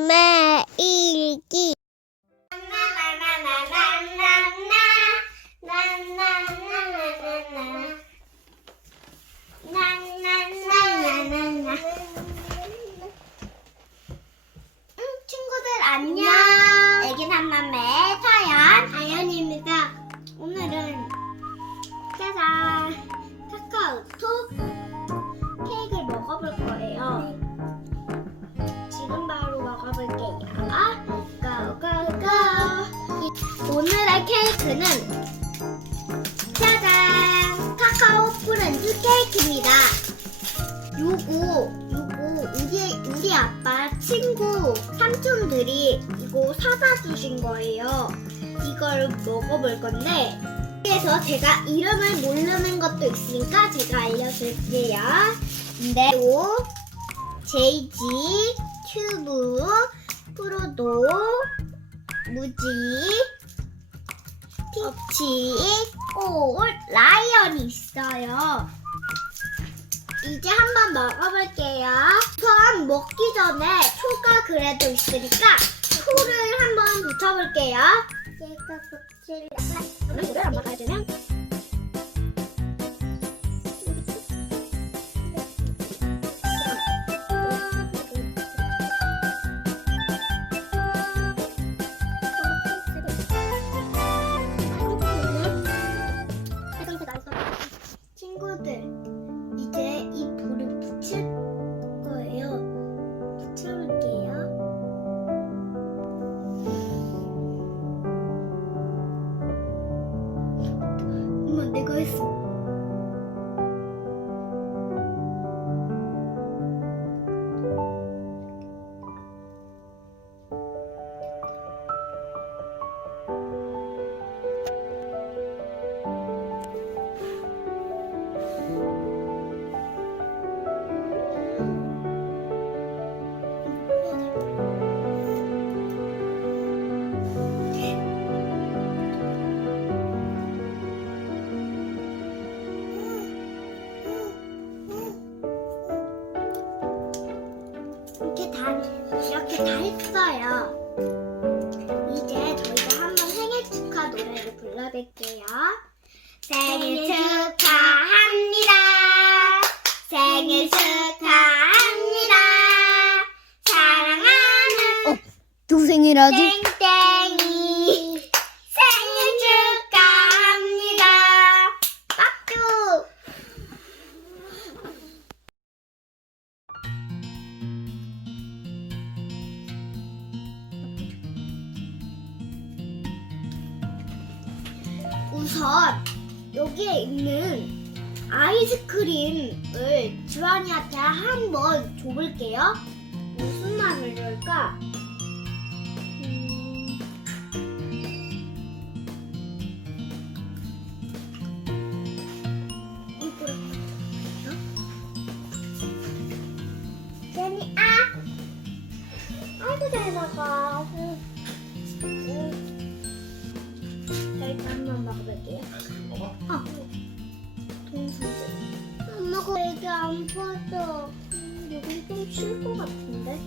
Mama, ilgi. 요거 요거 우리 우리 아빠 친구 삼촌들이 이거 사다 주신 거예요. 이걸 먹어볼 건데 그래서 제가 이름을 모르는 것도 있으니까 제가 알려줄게요. 근데 요 제이지 튜브 프로도 무지 피치 올 라이언이 있어요. 이제 한번 먹어볼게요. 우선 먹기 전에 초가 그래도 있으니까 초를 한번 붙여볼게요. 붙일래? 오늘 물을 안 먹어야 되면? 생일 축하합니다. 생일 축하합니다. 사랑하는 누구 생일하지? 땡땡 우선 여기에 있는 아이스크림을 주한이한테 한번 줘볼게요. 무슨 맛을 줄까? 여기 안 퍼져. 음, 여기 좀쉴것 같은데.